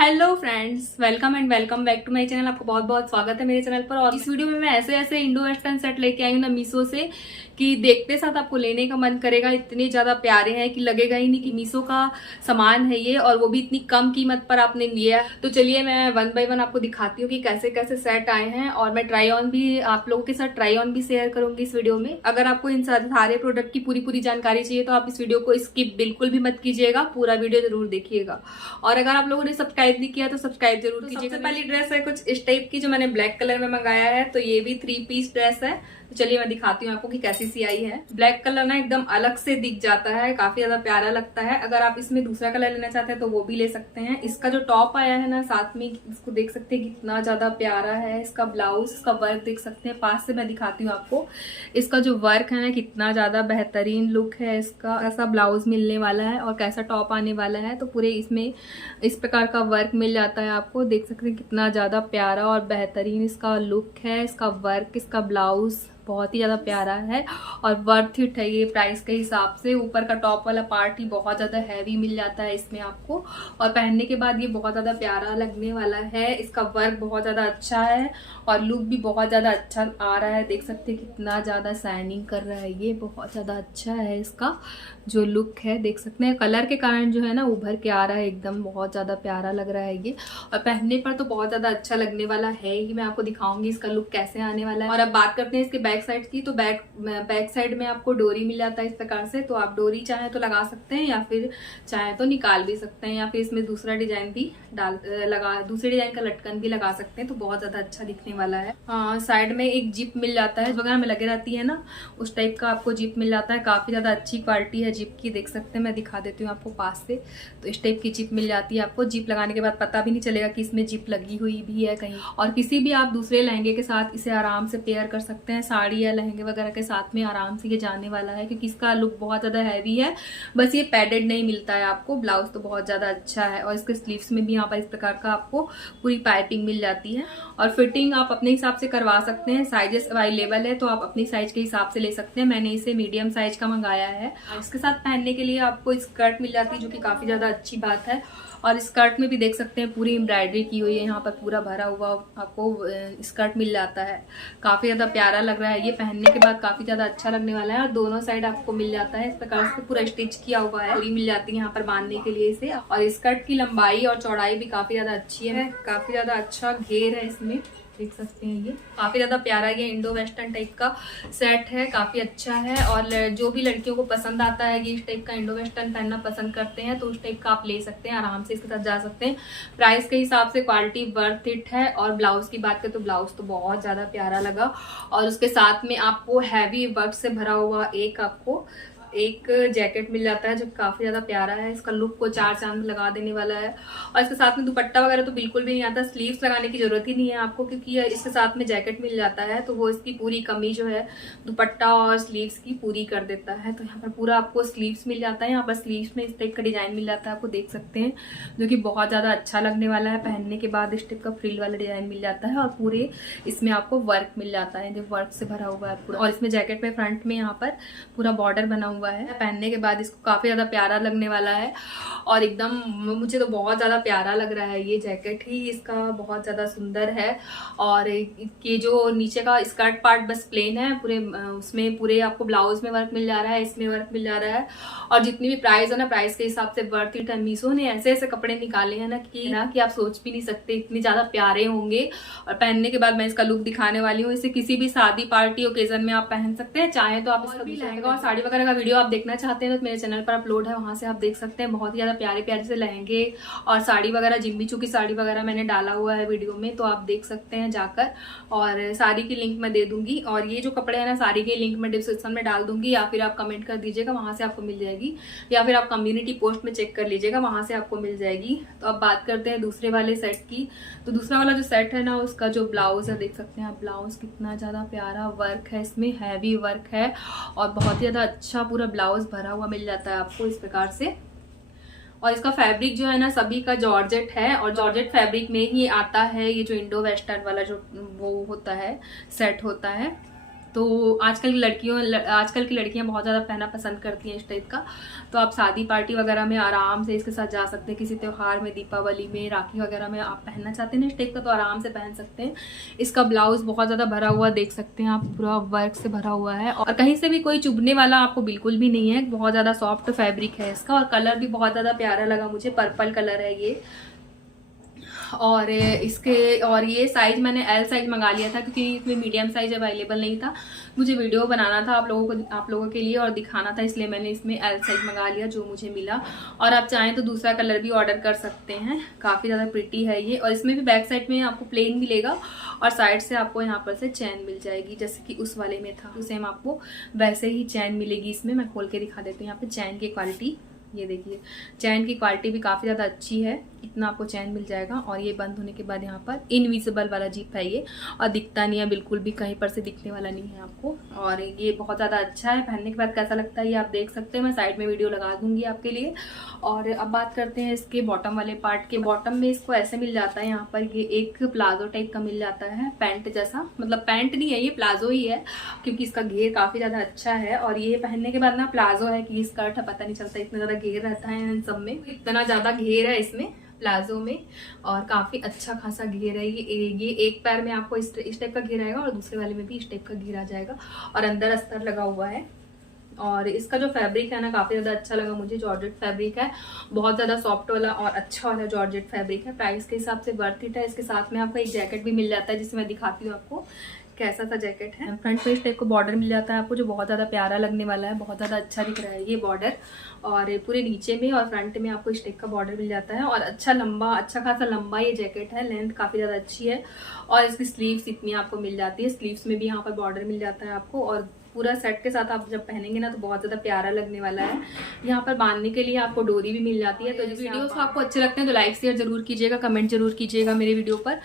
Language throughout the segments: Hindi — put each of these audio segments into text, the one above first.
Hello friends, welcome and welcome back to my channel. आपको बहुत बहुत स्वागत है मेरे चैनल पर। और इस वीडियो में मैं ऐसे ऐसे इंडो वेस्टर्न सेट लेके आई हूँ ना मीशो से कि देखते साथ आपको लेने का मन करेगा। इतने ज्यादा प्यारे हैं कि लगेगा ही नहीं कि मीशो का सामान है ये, और वो भी इतनी कम कीमत पर आपने लिया। तो चलिए मैं वन बाय वन आपको दिखाती हूँ कि कैसे कैसे सेट आए हैं, और मैं ट्राई ऑन भी आप लोगों के साथ ट्राई ऑन भी शेयर करूंगी इस वीडियो में। अगर आपको इन सारे प्रोडक्ट की पूरी जानकारी चाहिए तो आप इस वीडियो को स्किप बिल्कुल भी मत कीजिएगा, पूरा वीडियो जरूर देखिएगा। और अगर आप लोगों ने सब्सक्राइब नहीं किया तो सब्सक्राइब जरूर कीजिएगा। सबसे पहली ड्रेस है कुछ इस टाइप की जो मैंने ब्लैक कलर में मंगाया है। तो ये भी 3 पीस ड्रेस है। तो चलिए मैं दिखाती हूँ आपको कि कैसी सी आई है। ब्लैक कलर ना एकदम अलग से दिख जाता है, काफी ज्यादा प्यारा लगता है। अगर आप इसमें दूसरा कलर लेना चाहते हैं तो वो भी ले सकते हैं। इसका जो टॉप आया है ना साथ में, इसको देख सकते हैं कितना ज्यादा प्यारा है। इसका ब्लाउज, इसका वर्क देख सकते हैं। पास से मैं दिखाती हूँ आपको। इसका जो वर्क है ना कितना ज्यादा बेहतरीन लुक है इसका। कैसा ब्लाउज मिलने वाला है और कैसा टॉप आने वाला है, तो पूरे इसमें इस प्रकार का वर्क मिल जाता है आपको। देख सकते हैं कितना ज्यादा प्यारा और बेहतरीन इसका लुक है। इसका वर्क, इसका ब्लाउज बहुत ही ज्यादा प्यारा है और वर्थ इट है ये प्राइस के हिसाब से। ऊपर का टॉप वाला पार्ट ही बहुत ज्यादा हैवी मिल जाता है इसमें आपको, और पहनने के बाद ये बहुत ज्यादा प्यारा लगने वाला है। इसका वर्क बहुत ज्यादा अच्छा है और लुक भी बहुत ज्यादा अच्छा आ रहा है। देख सकते हैं कितना ज्यादा शाइनिंग कर रहा है ये, बहुत ज्यादा अच्छा है इसका जो लुक है। देख सकते हैं कलर के कारण जो है ना उभर के आ रहा है एकदम, बहुत ज्यादा प्यारा लग रहा है ये। और पहनने पर तो बहुत ज्यादा अच्छा लगने वाला है ही। मैं आपको दिखाऊंगी इसका लुक कैसे आने वाला है। और अब बात करते हैं इसके बैक साइड की। तो बैक साइड में आपको डोरी मिल जाता है इस प्रकार से। तो आप डोरी चाहे तो लगा सकते हैं या फिर चाहे तो निकाल भी सकते हैं, या फिर इसमें दूसरा डिजाइन भी दूसरे डिजाइन का लटकन भी लगा सकते हैं। तो बहुत ज्यादा अच्छा दिखने वाला है। साइड में एक जिप मिल जाता है वगैरह में लगे रहती है ना, उस टाइप का आपको जिप मिल जाता है। काफी ज्यादा अच्छी क्वालिटी है जिप की, देख सकते हैं। मैं दिखा देती हूँ आपको पास से। तो इस टाइप की जिप मिल जाती है आपको। जिप लगाने के बाद पता भी नहीं चलेगा कि इसमें जिप लगी हुई भी है कहीं। और किसी भी आप दूसरे लहंगे के साथ इसे आराम से पेयर कर सकते हैं। साड़ी या लहंगे वगैरह के साथ में आराम से ये जाने वाला है, क्योंकि इसका लुक बहुत ज्यादा हैवी है। बस ये पैडेड नहीं मिलता है आपको। ब्लाउज तो बहुत ज्यादा अच्छा है, और इसके स्लीव्स में भी यहाँ पर इस प्रकार का आपको पूरी पाइपिंग मिल जाती है। और फिटिंग आप अपने हिसाब से करवा सकते हैं। साइजेस अवेलेबल है तो आप अपनी साइज के हिसाब से ले सकते हैं। मैंने इसे मीडियम साइज का मंगाया है। इसके साथ पहनने के लिए आपको स्कर्ट मिल जाती है, जो कि काफी ज्यादा अच्छी बात है। और स्कर्ट में भी देख सकते हैं पूरी एम्ब्रॉयडरी की हुई है। यहाँ पर पूरा भरा हुआ आपको स्कर्ट मिल जाता है। काफी ज्यादा प्यारा लग रहा है ये, पहनने के बाद काफी ज्यादा अच्छा लगने वाला है। और दोनों साइड आपको मिल जाता है इस प्रकार से पूरा स्टिच किया हुआ है। पूरी मिल जाती है यहाँ पर बांधने के लिए इसे। और स्कर्ट की लंबाई और चौड़ाई भी काफी ज्यादा अच्छी है। काफी ज्यादा अच्छा घेर है इसमें, देख सकते हैं। ये काफी ज्यादा प्यारा ये इंडो वेस्टर्न टाइप का सेट है, काफी अच्छा है। और जो भी लड़कियों को पसंद आता है ये इस टाइप का इंडो वेस्टर्न पहनना पसंद करते हैं, तो उस टाइप का आप ले सकते हैं, आराम से इसके साथ जा सकते हैं। प्राइस के हिसाब से क्वालिटी वर्थ इट है। और ब्लाउज की बात करें तो ब्लाउज तो बहुत ज्यादा प्यारा लगा। और उसके साथ में आपको हैवी वर्क से भरा हुआ एक जैकेट मिल जाता है, जो काफी ज्यादा प्यारा है। इसका लुक को 4 चांद लगा देने वाला है। और इसके साथ में दुपट्टा वगैरह तो बिल्कुल भी नहीं आता। स्लीव्स लगाने की जरूरत ही नहीं है आपको, क्योंकि इसके साथ में जैकेट मिल जाता है। तो वो इसकी पूरी कमी जो है दुपट्टा और स्लीव्स की पूरी कर देता है। तो यहाँ पर पूरा आपको स्लीव्स मिल जाता है। यहाँ पर स्लीव्स में इस टाइप का डिजाइन मिल जाता है, आपको देख सकते हैं, जो कि बहुत ज्यादा अच्छा लगने वाला है। पहनने के बाद इस टाइप का फ्रिल वाला डिजाइन मिल जाता है, और पूरे इसमें आपको वर्क मिल जाता है, जो वर्क से भरा हुआ है पूरा। और इसमें जैकेट में फ्रंट में यहाँ पर पूरा बॉर्डर बना हुआ है। पहनने के बाद इसको काफी ज्यादा प्यारा लगने वाला है। और एकदम मुझे तो बहुत ज्यादा प्यारा लग रहा है ये जैकेट ही इसका, बहुत ज्यादा सुंदर है। और ये जो नीचे का स्कर्ट पार्ट बस प्लेन है, पूरे उसमें पूरे आपको ब्लाउज में वर्क मिल जा रहा है, इसमें वर्क मिल जा रहा है। और जितनी भी प्राइस है ना, प्राइस के हिसाब से वर्थ इट है। मीशो ने ऐसे ऐसे कपड़े निकाले हैं ना कि आप सोच भी नहीं सकते इतने ज्यादा प्यारे होंगे। और पहनने के बाद मैं इसका लुक दिखाने वाली हूँ। इसे किसी भी शादी पार्टी ओकेजन में आप पहन सकते हैं। चाहे तो आप इसका भी लहंगा और साड़ी वगैरह का वीडियो आप देखना चाहते हैं तो मेरे चैनल पर अपलोड है, वहां से आप देख सकते हैं। बहुत ही ज्यादा प्यारे प्यारे से लहंगे और साड़ी वगैरह, जिम्मीचू की साड़ी वगैरह मैंने डाला हुआ है वीडियो में, तो आप देख सकते हैं जाकर। और साड़ी की लिंक मैं दे दूंगी। और ये जो कपड़े हैं ना, साड़ी की लिंक मैं डिस्क्रिप्शन में डाल दूंगी, या फिर आप कमेंट कर दीजिएगा, वहां से आपको मिल जाएगी। या फिर आप कम्युनिटी पोस्ट में चेक कर लीजिएगा, वहां से आपको मिल जाएगी। तो अब बात करते हैं दूसरे वाले सेट की। तो दूसरा वाला जो सेट है ना, उसका जो ब्लाउज है, देख सकते हैं आप ब्लाउज कितना ज्यादा प्यारा वर्क है इसमें, हैवी वर्क है। और बहुत ही ज्यादा अच्छा पूरा ब्लाउज भरा हुआ मिल जाता है आपको इस प्रकार से। और इसका फैब्रिक जो है ना सभी का जॉर्जेट है, और जॉर्जेट फैब्रिक में ही आता है ये जो इंडो वेस्टर्न वाला जो वो होता है सेट होता है। तो आजकल की लड़कियां बहुत ज़्यादा पहनना पसंद करती हैं इस टाइप का। तो आप शादी पार्टी वगैरह में आराम से इसके साथ जा सकते हैं, किसी त्यौहार में, दीपावली में, राखी वगैरह में आप पहनना चाहते हैं ना इस टाइप का, तो आराम से पहन सकते हैं। इसका ब्लाउज बहुत ज़्यादा भरा हुआ देख सकते हैं आप, पूरा वर्क से भरा हुआ है और कहीं से भी कोई चुभने वाला आपको बिल्कुल भी नहीं है। बहुत ज़्यादा सॉफ्ट फैब्रिक है इसका और कलर भी बहुत ज़्यादा प्यारा लगा मुझे, पर्पल कलर है ये। और ये साइज मैंने एल साइज मंगा लिया था क्योंकि इसमें मीडियम साइज अवेलेबल नहीं था। मुझे वीडियो बनाना था आप लोगों के लिए और दिखाना था, इसलिए मैंने इसमें एल साइज मंगा लिया जो मुझे मिला। और आप चाहें तो दूसरा कलर भी ऑर्डर कर सकते हैं। काफ़ी ज़्यादा प्रिटी है ये और इसमें भी बैक साइड में आपको प्लेन मिलेगा और साइड से आपको यहाँ पर से चैन मिल जाएगी, जैसे कि उस वाले में था। तो सेम आपको वैसे ही चैन मिलेगी इसमें। मैं खोल के दिखा देती हूँ यहाँ पे चैन की क्वालिटी। ये देखिए चैन की क्वालिटी भी काफ़ी ज़्यादा अच्छी है, इतना आपको चैन मिल जाएगा। और ये बंद होने के बाद यहाँ पर इनविजिबल वाला जिप है ये, और दिखता नहीं है बिल्कुल भी, कहीं पर से दिखने वाला नहीं है आपको। और ये बहुत ज़्यादा अच्छा है, पहनने के बाद कैसा लगता है ये आप देख सकते हैं। मैं साइड में वीडियो लगा दूंगी आपके लिए। और अब बात करते हैं इसके बॉटम वाले पार्ट के। बॉटम में इसको ऐसे मिल जाता है, यहाँ पर ये एक प्लाजो टाइप का मिल जाता है, पैंट जैसा, मतलब पैंट नहीं है ये, प्लाजो ही है क्योंकि इसका घेर काफ़ी ज़्यादा अच्छा है। और ये पहनने के बाद ना प्लाजो है कि स्कर्ट है पता नहीं चलता, इतना ज़्यादा घेर रहता है इन सब में, इतना ज़्यादा घेर है इसमें प्लाजो में और काफ़ी अच्छा खासा घेर है ये एक पैर में आपको इस टाइप का घेर आएगा और दूसरे वाले में भी इस टाइप का घेर आ जाएगा और अंदर अस्तर लगा हुआ है। और इसका जो फैब्रिक है ना काफ़ी ज़्यादा अच्छा लगा मुझे, जॉर्जेट फैब्रिक है, बहुत ज़्यादा सॉफ्ट वाला और अच्छा वाला जॉर्जेट फैब्रिक है। प्राइस के हिसाब से वर्थ इट है। इसके साथ में आपको एक जैकेट भी मिल जाता है जिसे मैं दिखाती हूँ आपको कैसा सा जैकेट है। फ्रंट पे इस टाइप को बॉर्डर मिल जाता है आपको जो बहुत ज़्यादा प्यारा लगने वाला है, बहुत ज़्यादा अच्छा दिख रहा है ये बॉर्डर। और पूरे नीचे में और फ्रंट में आपको इस टाइप का बॉर्डर मिल जाता है और अच्छा खासा लंबा ये जैकेट है, लेंथ काफ़ी ज़्यादा अच्छी है। और इसकी स्लीव्स इतनी आपको मिल जाती है, स्लीव्स में भी यहाँ पर बॉर्डर मिल जाता है आपको और पूरा सेट के साथ आप जब पहनेंगे ना तो बहुत ज़्यादा प्यारा लगने वाला है। यहाँ पर बांधने के लिए आपको डोरी भी मिल जाती है। तो जो वीडियोस आपको अच्छे लगते हैं तो लाइक शेयर जरूर कीजिएगा, कमेंट जरूर कीजिएगा मेरे वीडियो पर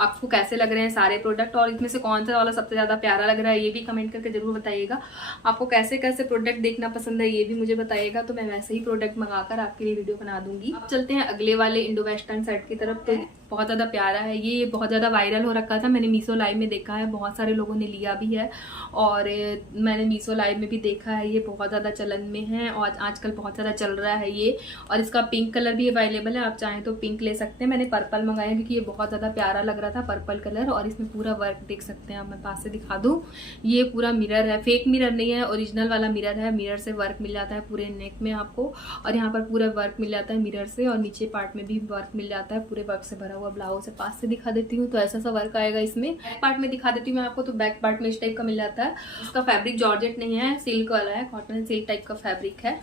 आपको कैसे लग रहे हैं सारे प्रोडक्ट और इसमें से कौन सा वाला सबसे ज़्यादा प्यारा लग रहा है ये भी कमेंट करके जरूर बताइएगा। आपको कैसे कैसे प्रोडक्ट देखना पसंद है ये भी मुझे बताइएगा, तो मैं वैसे ही प्रोडक्ट मंगाकर आपके लिए वीडियो बना दूंगी। अब चलते हैं अगले वाले इंडो वेस्टर्न सेट की तरफ। तो बहुत ज़्यादा प्यारा है ये, बहुत ज़्यादा वायरल हो रखा था, मैंने मीशो लाइव में देखा है, बहुत सारे लोगों ने लिया भी है और मैंने मीशो लाइव में भी देखा है, ये बहुत ज़्यादा चलन में है और आजकल बहुत ज़्यादा चल रहा है ये। और इसका पिंक कलर भी अवेलेबल है, आप चाहें तो पिंक ले सकते हैं। मैंने पर्पल मंगाया क्योंकि ये बहुत ज़्यादा प्यारा लग रहा था पर्पल कलर। और इसमें पूरा वर्क देख सकते हैं आप, मैं पास से दिखा दूँ, ये पूरा मिरर है, फेक मिरर नहीं है, ओरिजिनल वाला मिरर है। मिरर से वर्क मिल जाता है पूरे नेक में आपको और यहाँ पर पूरा वर्क मिल जाता है मिरर से और नीचे पार्ट में भी वर्क मिल जाता है, पूरे वर्क से भरा हुआ ब्लाउज है। पास से दिखा देती हूँ तो ऐसा सा वर्क आएगा इसमें। बैक पार्ट में दिखा देती हूँ मैं आपको, तो बैक पार्ट में इस टाइप का मिल जाता है। इसका फैब्रिक जॉर्जेट नहीं है, सिल्क वाला है, कॉटन सिल्क टाइप का फैब्रिक है।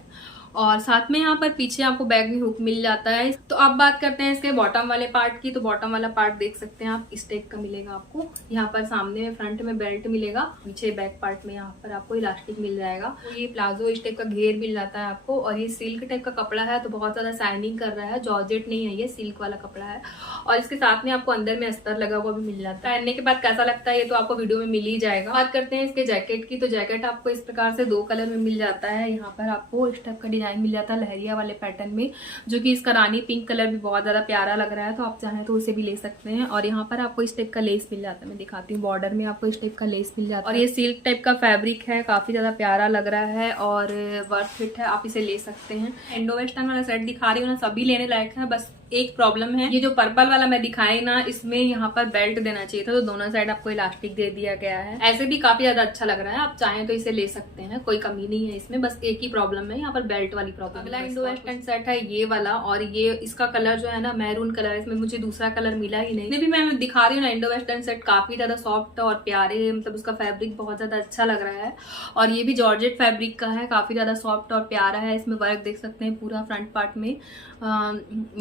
और साथ में यहाँ पर पीछे आपको बैग में हुक मिल जाता है। तो अब बात करते हैं इसके बॉटम वाले पार्ट की। तो बॉटम वाला पार्ट देख सकते हैं आप, इस टाइप का मिलेगा आपको। यहाँ पर सामने में फ्रंट में बेल्ट मिलेगा, पीछे बैक पार्ट में यहाँ पर आपको इलास्टिक मिल जाएगा। तो ये प्लाजो इस टाइप का घेर मिल जाता है आपको और ये सिल्क टाइप का कपड़ा है, तो बहुत ज्यादा शाइनिंग कर रहा है, जॉर्जेट नहीं है ये, सिल्क वाला कपड़ा है। और इसके साथ में आपको अंदर में अस्तर लगा हुआ भी मिल जाता है। पहनने के बाद कैसा लगता है ये तो आपको वीडियो में मिल ही जाएगा। बात करते हैं इसके जैकेट की। तो जैकेट आपको इस प्रकार से 2 कलर में मिल जाता है। यहाँ पर आपको इस टाइप का डिजाइन मिल जाता है लहरिया वाले पैटर्न में, जो कि इसका रानी पिंक कलर भी बहुत ज्यादा प्यारा लग रहा है, तो आप चाहें तो उसे भी ले सकते हैं। और यहाँ पर आपको इस टाइप का लेस मिल जाता है, मैं दिखाती हूँ, बॉर्डर में आपको इस टाइप का लेस मिल जाता है। और ये सिल्क टाइप का फैब्रिक है, काफी ज्यादा प्यारा लग रहा है और वर्थ फिट है, आप इसे ले सकते हैं। इंडो वेस्टर्न वाला सेट दिखा रही हूँ ना, सभी लेने लायक है। बस एक प्रॉब्लम है, ये जो पर्पल वाला मैं दिखाई ना, इसमें यहाँ पर बेल्ट देना चाहिए था, तो दोनों साइड आपको इलास्टिक दे दिया गया है। ऐसे भी काफी ज्यादा अच्छा लग रहा है, आप चाहें तो इसे ले सकते हैं, कोई कमी नहीं है इसमें, बस एक ही प्रॉब्लम है यहाँ पर बेल्ट वाली प्रॉब्लम। अगला इंडो वेस्टर्न सेट है ये वाला और ये इसका कलर जो है ना मैरून कलर है, इसमें मुझे दूसरा कलर मिला ही नहीं। भी मैं दिखा रही हूँ ना, इंडो वेस्टर्न सेट काफी ज्यादा सॉफ्ट और प्यारे, मतलब उसका फैब्रिक बहुत ज्यादा अच्छा लग रहा है और ये भी जॉर्जेट फैब्रिक का है, काफी ज्यादा सॉफ्ट और प्यारा है। इसमें वर्क देख सकते हैं पूरा फ्रंट पार्ट में,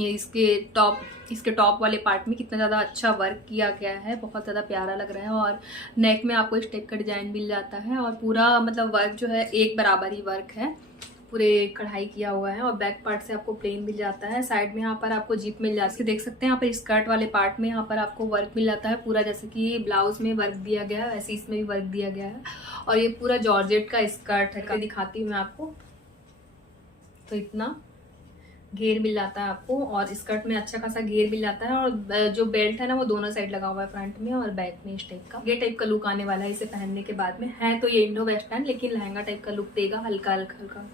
इसके टॉप वाले पार्ट में कितना ज़्यादा अच्छा वर्क किया गया है, बहुत ज़्यादा प्यारा लग रहा है। और नेक में आपको इस टाइप का डिजाइन मिल जाता है और पूरा मतलब वर्क जो है एक बराबर ही वर्क है, पूरे कढ़ाई किया हुआ है। और बैक पार्ट से आपको प्लेन मिल जाता है, साइड में यहाँ पर आपको जिप मिल जाती है, देख सकते हैं यहाँ पर स्कर्ट वाले पार्ट में यहाँ पर आपको वर्क मिल जाता है पूरा, जैसे कि ब्लाउज में वर्क दिया गया है वैसे इसमें भी वर्क दिया गया है। और ये पूरा जॉर्जेट का स्कर्ट है, दिखाती हूँ मैं आपको। तो इतना घेर मिल जाता है आपको, और स्कर्ट में अच्छा खासा घेर मिल जाता है, और जो बेल्ट है ना वो दोनों साइड लगा हुआ है, फ्रंट में और बैक में। इस टाइप का ये टाइप का लुक आने वाला है इसे पहनने के बाद में। है तो ये इंडो वेस्टर्न, लेकिन लहंगा टाइप का लुक देगा, हल्का हल्का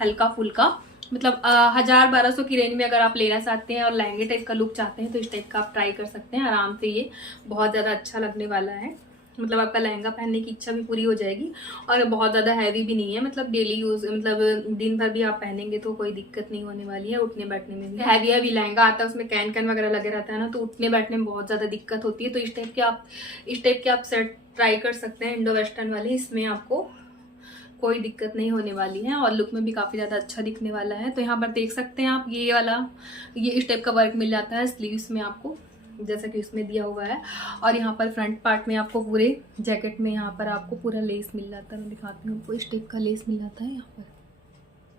हल्का फुल्का, मतलब 1000-1200 की रेंज में अगर आप लेना चाहते हैं और लहंगे टाइप का लुक चाहते हैं तो इस टाइप का आप ट्राई कर सकते हैं आराम से। ये बहुत ज़्यादा अच्छा लगने वाला है, मतलब आपका लहंगा पहनने की इच्छा भी पूरी हो जाएगी, और बहुत ज़्यादा हैवी भी नहीं है, मतलब डेली यूज, मतलब दिन भर भी आप पहनेंगे तो कोई दिक्कत नहीं होने वाली है। उठने बैठने में भी हैवी लहंगा आता है, उसमें कैन वगैरह लगे रहता है ना, तो उठने बैठने में बहुत ज़्यादा दिक्कत होती है। तो इस टाइप के आप सेट ट्राई कर सकते हैं इंडो वेस्टर्न वाले, इसमें आपको कोई दिक्कत नहीं होने वाली है, और लुक में भी काफ़ी ज़्यादा अच्छा दिखने वाला है। तो यहाँ पर देख सकते हैं आप, ये इस टाइप का वर्क मिल जाता है स्लीव्स में आपको, जैसा कि इसमें दिया हुआ है। और यहाँ पर फ्रंट पार्ट में आपको पूरे जैकेट में यहाँ पर आपको पूरा लेस मिल जाता है। मैं दिखाती हूँ आपको, इस टाइप का लेस मिल जाता है यहाँ पर,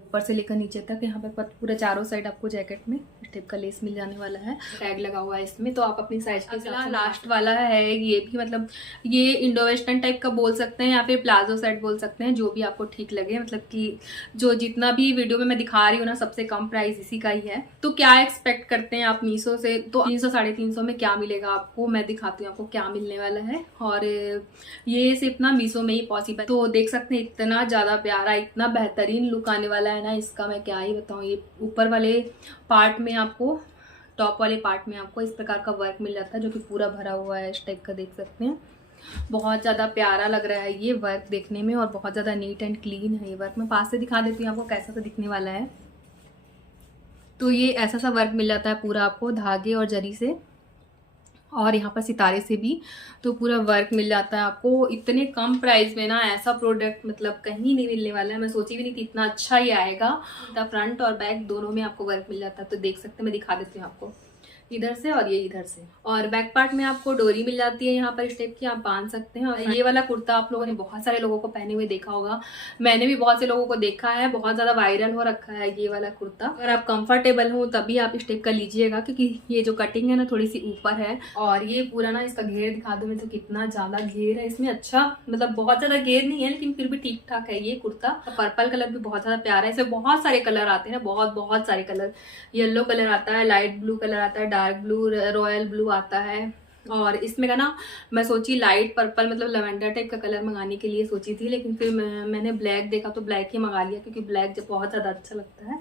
ऊपर से लेकर नीचे तक। यहाँ पर पूरा चारों साइड आपको जैकेट में इस टाइप का लेस मिल जाने वाला है, टैग लगा हुआ है इसमें, तो आप अपनी साइज के हिसाब से। लास्ट वाला है ये भी, मतलब ये इंडो वेस्टर्न टाइप का बोल सकते हैं या फिर प्लाजो सेट बोल सकते हैं, जो भी आपको ठीक लगे। मतलब कि जो जितना भी वीडियो में मैं दिखा रही हूँ ना, सबसे कम प्राइस इसी का ही है। तो क्या एक्सपेक्ट करते हैं आप मीशो से? तो 300-350 में क्या मिलेगा आपको, मैं दिखाती हूँ आपको क्या मिलने वाला है। और ये सिर्फ ना मीशो में ही पॉसिबल, तो देख सकते हैं इतना ज़्यादा प्यारा, इतना बेहतरीन लुक आने वाला है ना इसका, मैं क्या ही बताऊँ। ये ऊपर वाले पार्ट में आपको, टॉप वाले पार्ट में आपको इस प्रकार का वर्क मिल जाता है, जो कि पूरा भरा हुआ है इस टाइप का, देख सकते हैं। बहुत ज़्यादा प्यारा लग रहा है ये वर्क देखने में, और बहुत ज़्यादा नीट एंड क्लीन है ये वर्क। मैं पास से दिखा देती हूँ आपको कैसा सा दिखने वाला है। तो ये ऐसा सा वर्क मिल जाता है पूरा आपको धागे और जरी से, और यहाँ पर सितारे से भी, तो पूरा वर्क मिल जाता है आपको इतने कम प्राइस में ना। ऐसा प्रोडक्ट मतलब कहीं नहीं मिलने वाला है, मैं सोची भी नहीं थी इतना अच्छा ही आएगा। फ्रंट और बैक दोनों में आपको वर्क मिल जाता है। तो देख सकते हैं, मैं दिखा देती हूँ आपको, इधर से और ये इधर से। और बैक पार्ट में आपको डोरी मिल जाती है यहाँ पर इस टाइप की, आप बांध सकते हैं। और ये वाला कुर्ता आप लोगों ने बहुत सारे लोगों को पहने हुए देखा होगा, मैंने भी बहुत से लोगों को देखा है, बहुत ज़्यादा वायरल हो रखा है ये वाला कुर्ता। अगर आप कंफर्टेबल हो तभी आप इस टाइप का लीजिएगा, क्योंकि ये जो कटिंग है ना थोड़ी सी ऊपर है। और ये पूरा ना इसका घेर दिखा दूँ मैं, तो कितना ज़्यादा घेर है इसमें। अच्छा, मतलब बहुत ज़्यादा घेर नहीं है, लेकिन फिर भी ठीक ठाक है ये कुर्ता। पर्पल कलर भी बहुत ज़्यादा प्यारा है, इसमें बहुत सारे कलर आते हैं ना, बहुत सारे कलर। येलो कलर आता है, लाइट ब्लू कलर आता है, डार्क ब्लू, रॉयल ब्लू आता है। और इसमें का ना मैं सोची लाइट पर्पल, मतलब लेवेंडर टाइप का कलर मंगाने के लिए सोची थी, लेकिन फिर मैंने ब्लैक देखा तो ब्लैक ही मंगा लिया, क्योंकि ब्लैक जब बहुत ज़्यादा अच्छा लगता है।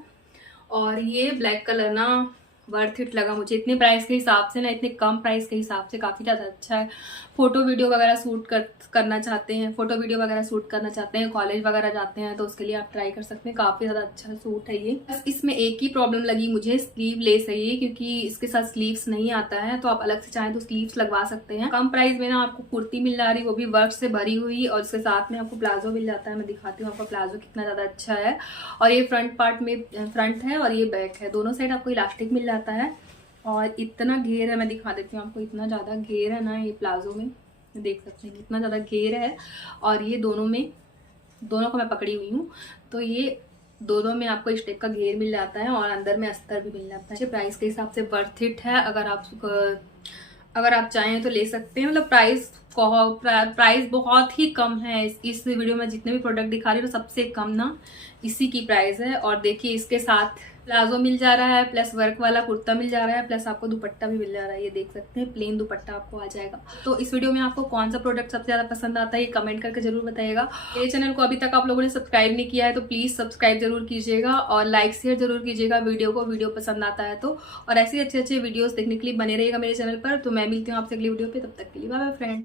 और ये ब्लैक कलर ना वर्थ इट लगा मुझे, इतने प्राइस के हिसाब से ना, इतने कम प्राइस के हिसाब से काफ़ी ज़्यादा अच्छा है। फोटो वीडियो वगैरह करना चाहते हैं, फोटो वीडियो वगैरह शूट करना चाहते हैं, कॉलेज वगैरह जाते हैं, तो उसके लिए आप ट्राई कर सकते हैं। काफ़ी ज़्यादा अच्छा सूट है ये। बस इसमें एक ही प्रॉब्लम लगी मुझे, स्लीव लेस है ये, क्योंकि इसके साथ स्लीव्स नहीं आता है। तो आप अलग से चाहें तो स्लीव्स लगवा सकते हैं। कम प्राइस में ना आपको कुर्ती मिल जा रही, वो भी वर्क से भरी हुई, और इसके साथ में आपको प्लाजो मिल जाता है। मैं दिखाती हूँ आपका प्लाजो कितना ज़्यादा अच्छा है। और ये फ्रंट पार्ट में फ्रंट है और ये बैक है, दोनों साइड आपको इलास्टिक मिल जाता है। और इतना घेर है, मैं दिखा देती हूँ आपको, इतना ज़्यादा घेर है ना ये प्लाजो में, देख सकते हैं इतना ज़्यादा घेर है। और ये दोनों को मैं पकड़ी हुई हूँ, तो ये दोनों में आपको इस टाइप का घेर मिल जाता है, और अंदर में अस्तर भी मिल जाता है। प्राइस के हिसाब से वर्थ इट है, अगर आप चाहें तो ले सकते हैं। मतलब प्राइस बहुत ही कम है। इस वीडियो में जितने भी प्रोडक्ट दिखा रही हूँ सबसे कम ना इसी की प्राइस है। और देखिए इसके साथ प्लाजो मिल जा रहा है, प्लस वर्क वाला कुर्ता मिल जा रहा है, प्लस आपको दुपट्टा भी मिल जा रहा है। ये देख सकते हैं, प्लेन दुपट्टा आपको आ जाएगा। तो इस वीडियो में आपको कौन सा प्रोडक्ट सबसे ज़्यादा पसंद आता है ये कमेंट करके जरूर बताइएगा। मेरे चैनल को अभी तक आप लोगों ने सब्सक्राइब नहीं किया है तो प्लीज़ सब्सक्राइब जरूर कीजिएगा, और लाइक शेयर जरूर कीजिएगा वीडियो पसंद आता है तो। और ऐसे अच्छे वीडियोज़ देखने के लिए बने रहिएगा मेरे चैनल पर। तो मैं मिलती हूँ आपसे अगली वीडियो पर, तब तक के लिए बाय बाय फ्रेंड।